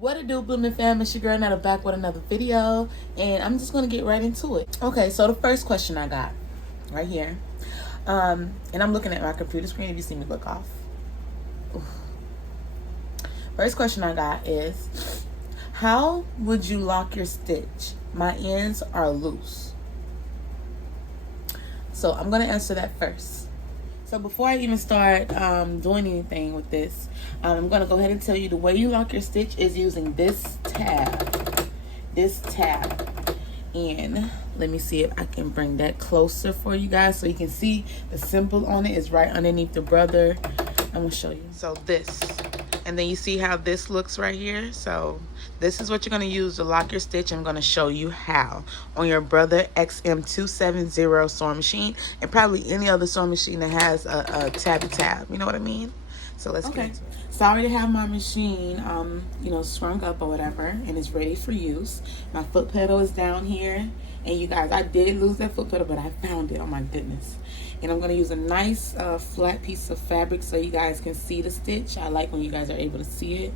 What it do, Blooming fam? It's your girl Netta back with another video, and I'm just gonna get right into it. Okay, so the first question I got right here, and I'm looking at my computer screen if you see me look off. Oof. First question I got is, how would you lock your stitch? My ends are loose. So I'm gonna answer that first. So before I even start doing anything with this, I'm going to go ahead and tell you the way you lock your stitch is using this tab. And let me see if I can bring that closer for you guys so you can see the symbol on it is right underneath the brother. I'm going to show you. So this. And then you see how this looks right here. So this is what you're going to use to lock your stitch. I'm going to show you how on your brother XM2701 sewing machine, and probably any other sewing machine that has a tabby tab. You know what I mean? So let's get into it. So I already have my machine, sprung up or whatever, and it's ready for use. My foot pedal is down here. And you guys, I did lose that foot pedal, but I found it. Oh my goodness. And I'm going to use a nice flat piece of fabric so you guys can see the stitch. I like when you guys are able to see it.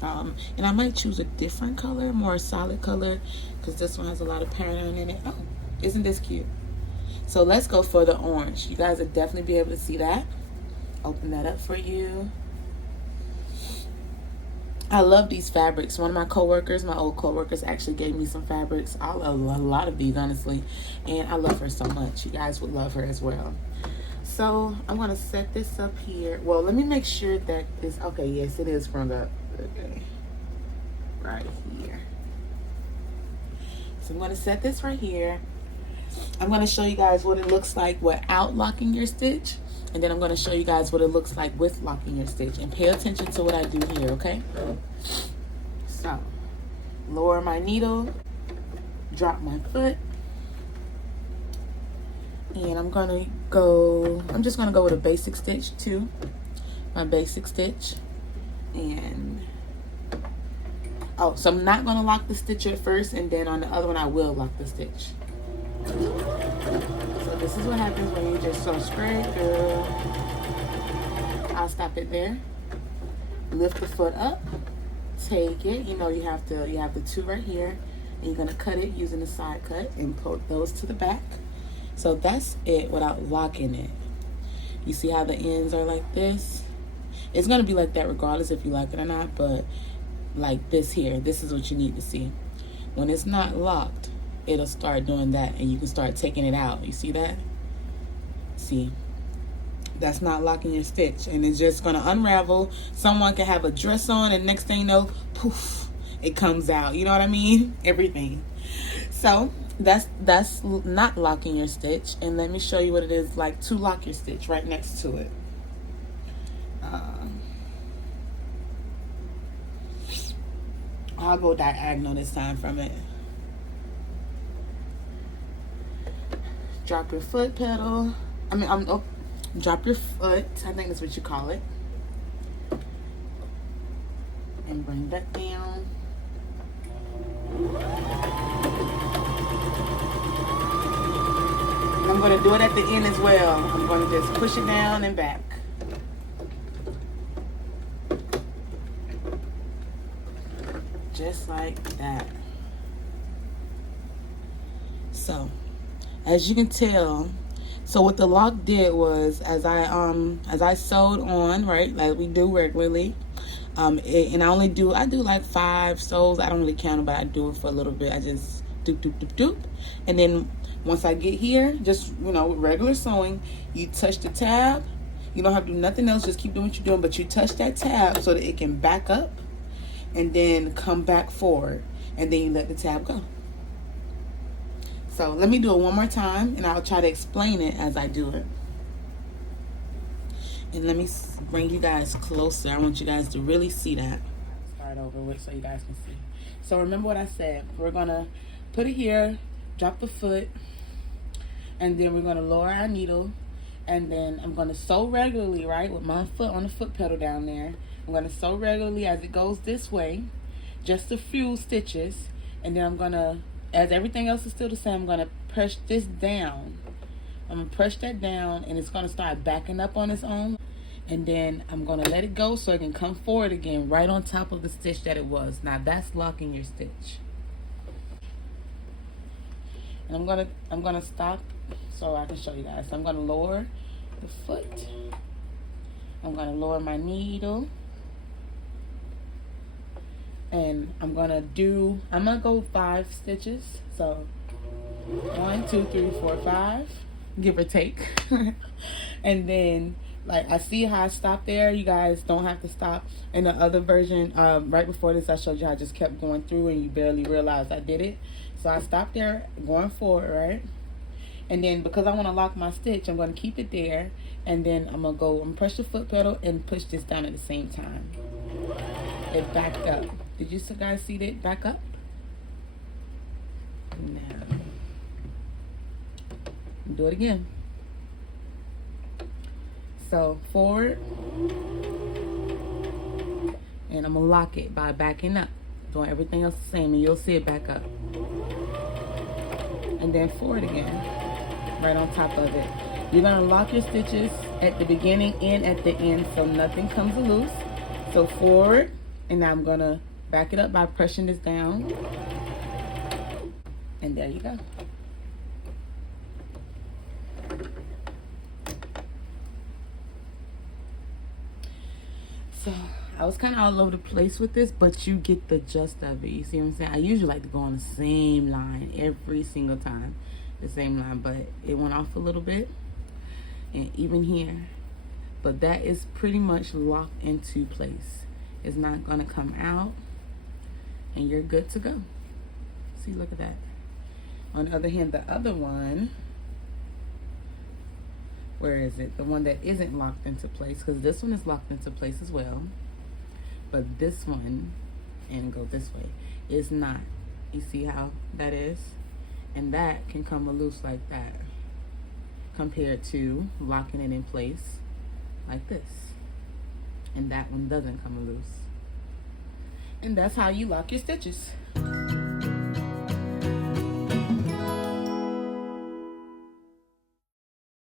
And I might choose a different color, more solid color, because this one has a lot of pattern in it. Oh, isn't this cute? So let's go for the orange. You guys will definitely be able to see that. Open that up for you. I love these fabrics. One of my coworkers, my old coworkers, actually gave me some fabrics. I love a lot of these, honestly, and I love her so much. You guys would love her as well. So I'm going to set this up here. Well, let me make sure that this, okay, yes, it is sprung up. Okay, right here. So I'm going to set this right here. I'm going to show you guys what it looks like without locking your stitch. And then I'm going to show you guys what it looks like with locking your stitch. And pay attention to what I do here, okay? So, lower my needle, drop my foot. And I'm just going to go with a basic stitch too. My basic stitch. And, oh, so I'm not going to lock the stitch at first. And then on the other one, I will lock the stitch. So this is what happens when you just sew straight through. I'll stop it there. Lift the foot up. Take it. You know you have the two right here, and you're gonna cut it using the side cut and put those to the back. So that's it without locking it. You see how the ends are like this? It's gonna be like that regardless if you like it or not, but like this here, this is what you need to see. When it's not locked, it'll start doing that, and you can start taking it out. You see that? See, that's not locking your stitch, and it's just gonna unravel. Someone can have a dress on, and next thing you know, poof, it comes out. You know what I mean? Everything. So that's not locking your stitch. And let me show you what it is like to lock your stitch right next to it. I'll go diagonal this time from it. Drop your foot pedal. Drop your foot. I think that's what you call it. And bring that down. And I'm going to do it at the end as well. I'm going to just push it down and back. Just like that. So, as you can tell, so what the lock did was, as I sewed on, right, like we do regularly, and I do like 5 sews. I don't really count them, but I do it for a little bit. I just doop doop doop doop, and then once I get here, just with regular sewing, you touch the tab. You don't have to do nothing else. Just keep doing what you're doing, but you touch that tab so that it can back up and then come back forward, and then you let the tab go. So let me do it one more time, and I'll try to explain it as I do it. And let me bring you guys closer. I want you guys to really see that. Start over with so you guys can see. So remember what I said. We're going to put it here, drop the foot, and then we're going to lower our needle. And then I'm going to sew regularly, right, with my foot on the foot pedal down there. I'm going to sew regularly as it goes this way, just a few stitches. And then I'm going to, as everything else is still the same, I'm going to press this down. I'm going to press that down, and it's going to start backing up on its own. And then I'm going to let it go so it can come forward again right on top of the stitch that it was. Now that's locking your stitch. And I'm gonna stop so I can show you guys. So I'm gonna lower the foot. I'm gonna lower my needle. And I'm gonna go 5 stitches. So 1, 2, 3, 4, 5, give or take. And then, like, I see how I stopped there. You guys don't have to stop. In the other version, right before this, I showed you how I just kept going through and you barely realized I did it. So I stopped there, going forward, right? And then because I want to lock my stitch, I'm going to keep it there. And then I'm going to press the foot pedal and push this down at the same time. It backed up. Did you guys see that back up? Now, do it again. So forward. And I'm going to lock it by backing up. Doing everything else the same, and you'll see it back up. And then forward again, right on top of it. You're gonna lock your stitches at the beginning and at the end so nothing comes loose. So forward, and now I'm gonna back it up by pressing this down. And there you go. So I was kind of all over the place with this, but you get the gist of it. You see what I'm saying? I usually like to go on the same line every single time. The same line, but it went off a little bit. And even here. But that is pretty much locked into place. It's not going to come out. And you're good to go. See, look at that. On the other hand, the other one, where is it? The one that isn't locked into place, because this one is locked into place as well. But this one, and go this way, is not. You see how that is? And that can come loose like that, compared to locking it in place like this. And that one doesn't come loose. And that's how you lock your stitches.